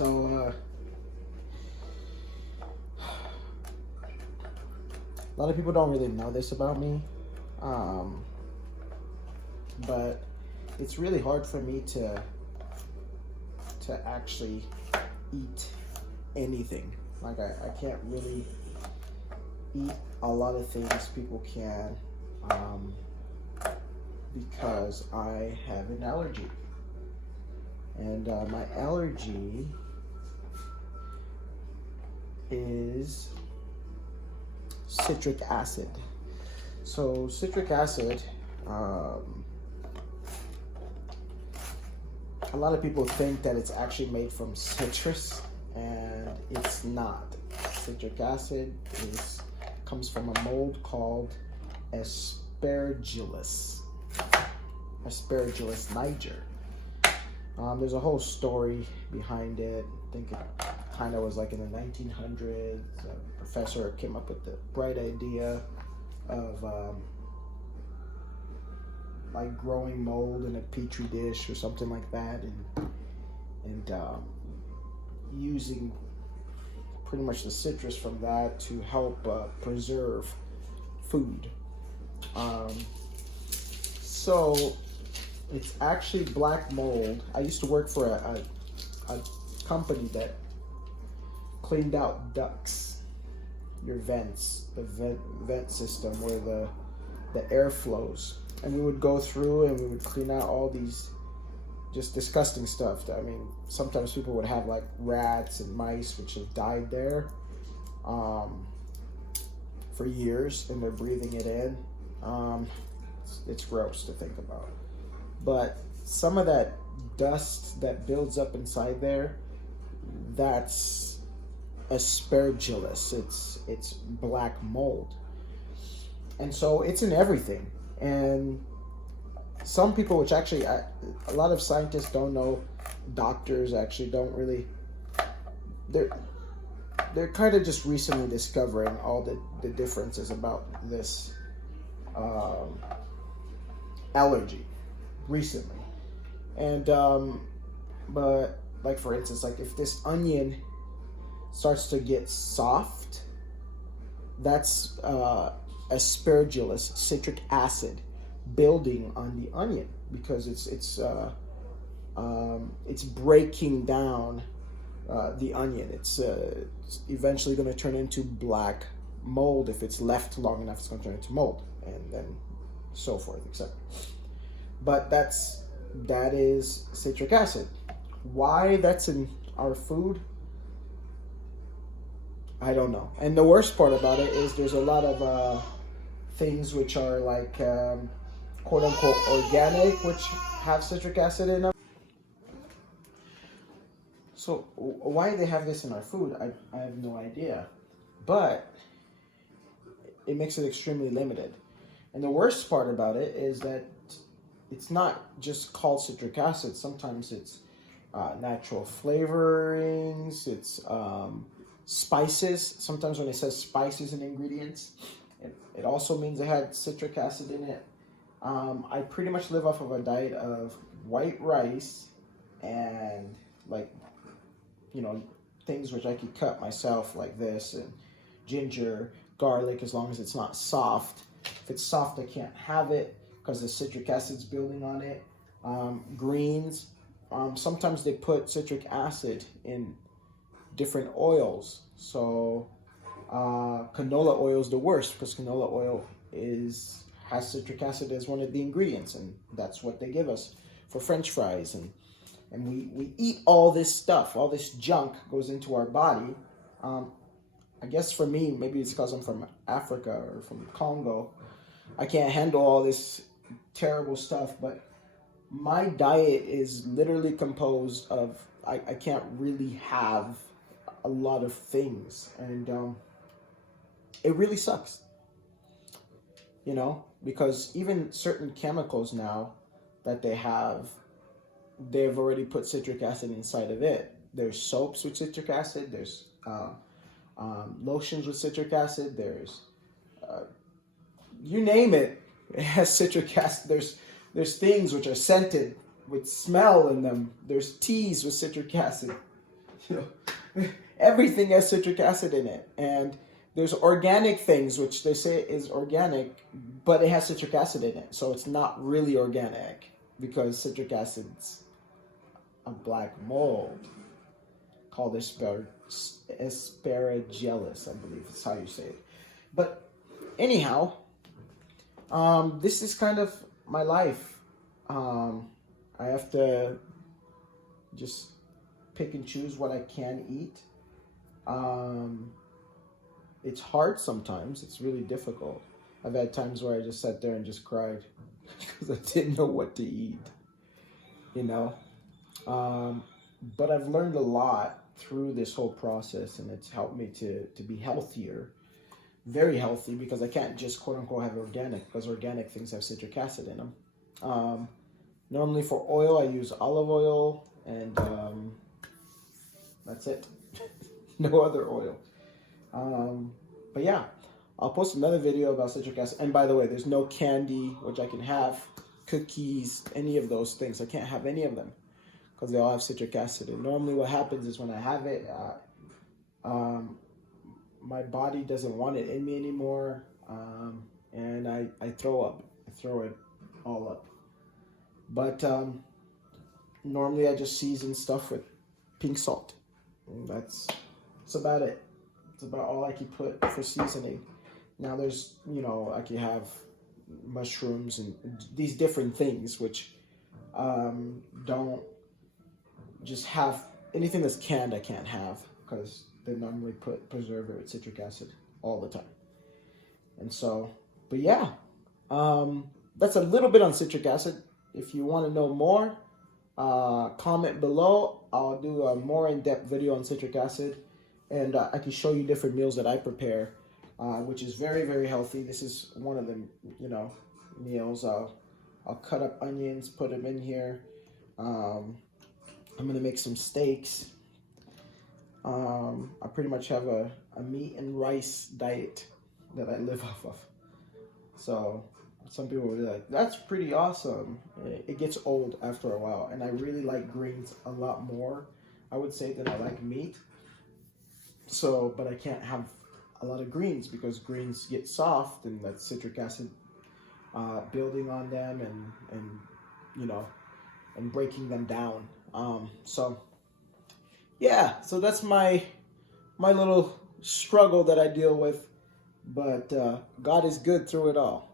So, a lot of people don't really know this about me, but it's really hard for me to actually eat anything. Like I can't really eat a lot of things people can, because I have an allergy. And my allergy is citric acid. So citric acid, a lot of people think that it's actually made from citrus, and it's not. Citric acid comes from a mold called Aspergillus niger. There's a whole story behind it. I think it kind of was like in the 1900s. A professor came up with the bright idea of like growing mold in a petri dish or something like that, and using pretty much the citrus from that to help preserve food. So it's actually black mold. I used to work for a company that cleaned out ducts, your vents, the vent system where the air flows. And we would go through and we would clean out all these just disgusting stuff. I mean, sometimes people would have like rats and mice which have died there for years, and they're breathing it in. It's gross to think about. But some of that dust that builds up inside there, that's Aspergillus. It's black mold. And so it's in everything. And some people, which actually a lot of scientists don't know, doctors actually don't really, they're kind of just recently discovering all the differences about this allergy recently. And but like, for instance, like if this onion starts to get soft, that's Aspergillus citric acid building on the onion, because it's breaking down the onion. It's eventually going to turn into black mold. If it's left long enough, it's going to turn into mold, and then so forth, etc. But that is citric acid. Why that's in our food, I don't know. And the worst part about it is there's a lot of things which are like quote unquote organic, which have citric acid in them. So why they have this in our food, I have no idea. But it makes it extremely limited. And the worst part about it is that it's not just called citric acid. Sometimes it's natural flavorings, it's spices. Sometimes when it says spices and ingredients, it also means it had citric acid in it. I pretty much live off of a diet of white rice and, like, you know, things which I could cut myself like this, and ginger, garlic, as long as it's not soft. If it's soft, I can't have it because the citric acid's building on it. Greens, sometimes they put citric acid in different oils. So canola oil is the worst, because canola oil has citric acid as one of the ingredients, and that's what they give us for French fries. And we eat all this stuff, all this junk goes into our body. I guess for me, maybe it's because I'm from Africa or from Congo, I can't handle all this terrible stuff. But my diet is literally composed of, I can't really have a lot of things, and it really sucks, you know, because even certain chemicals now that they've already put citric acid inside of it. There's soaps with citric acid, there's lotions with citric acid, there's you name it, it has citric acid. There's things which are scented with smell in them. There's teas with citric acid. You know, everything has citric acid in it, and there's organic things which they say is organic, but it has citric acid in it, so it's not really organic because citric acid's a black mold called aspergillus, I believe is how you say it. But anyhow, this is kind of my life. I have to just pick and choose what I can eat. It's hard sometimes. It's really difficult. I've had times where I just sat there and just cried because I didn't know what to eat, you know. But I've learned a lot through this whole process, and it's helped me to be healthier, very healthy, because I can't just quote unquote have organic, because organic things have citric acid in them. Normally for oil, I use olive oil, and that's it. No other oil. But yeah, I'll post another video about citric acid. And by the way, there's no candy which I can have, cookies, any of those things. I can't have any of them because they all have citric acid. And normally what happens is when I have it, my body doesn't want it in me anymore, and I throw up. I throw it all up. But normally I just season stuff with pink salt. And that's about it. It's about all I can put for seasoning. Now there's, you know, I can have mushrooms and these different things which don't just have anything that's canned. I can't have because they normally put preservative with citric acid all the time. And so, but yeah, that's a little bit on citric acid. If you want to know more, comment below. I'll do a more in-depth video on citric acid, and I can show you different meals that I prepare, which is very, very healthy. This is one of them, you know, meals. I'll cut up onions, put them in here. I'm gonna make some steaks. I pretty much have a meat and rice diet that I live off of. So some people will be like, that's pretty awesome. It gets old after a while, and I really like greens a lot more, I would say, than I like meat. So, but I can't have a lot of greens because greens get soft, and that's citric acid building on them and you know, and breaking them down. So yeah, so that's my little struggle that I deal with, but God is good through it all.